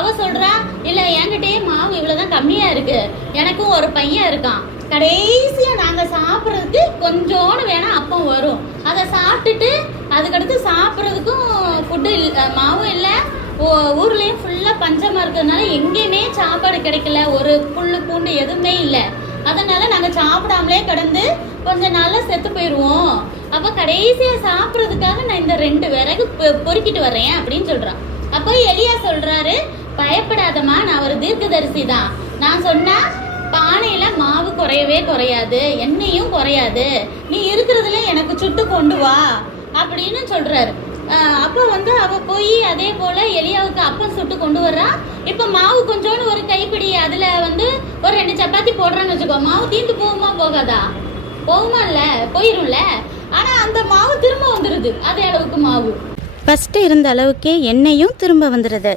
அவ சொல்றா இல்ல என்கிட்டயே மாவு இவ்வளவுதான் கம்மியா இருக்கு, எனக்கும் ஒரு பையன் இருக்கான், கடைசியா நாங்க சாப்பிட்றதுக்கு கொஞ்சோன்னு வேணா அப்பம் வரும், அதை சாப்பிட்டுட்டு அதுக்கடுத்து சாப்பிட்றதுக்கும் ஃபுட்டு மாவும் இல்லை, ஊர்லயும் ஃபுல்லா பஞ்சமா இருக்கிறதுனால எங்கேயுமே சாப்பாடு கிடைக்கல, ஒரு புல்லு பூண்டு எதுவுமே இல்லை, அதனால நாங்க சாப்பிடாமலே கடந்து கொஞ்ச நாள்ல செத்து போயிடுவோம், அப்ப கடைசியா சாப்பிட்றதுக்காக நான் இந்த 2 விறகு பொறுக்கிட்டு வர்றேன் அப்படின்னு சொல்றான். அப்போ எலியா சொல்றாரு, பயப்படாதம்மா, நான் ஒரு தீர்க்கதரிசி தான், நான் சொன்னா பானையில மாவு குறையவே குறையாது, எண்ணெயும் குறையாது, நீ இருக்கிறதுல எனக்கு சுட்டு கொண்டு வா அப்படின்னு சொல்றாரு. அப்போ அவ போய் அதே போல எலியாவுக்கு அப்பம் சுட்டு கொண்டு வர்றா. இப்ப மாவு கொஞ்சோன்னு ஒரு கைப்பிடி, அதுல ஒரு 2 சப்பாத்தி போடுறான்னு வச்சுக்கோ, மாவு தீந்து போகுமா போகாதா? போகுமா? இல்ல, போயிரும்ல. ஆனா அந்த மாவு திரும்ப வந்துருது, அதே அளவுக்கு மாவு, ஃபஸ்ட்டு இருந்த அளவுக்கே எண்ணெயும் திரும்ப வந்துடுது.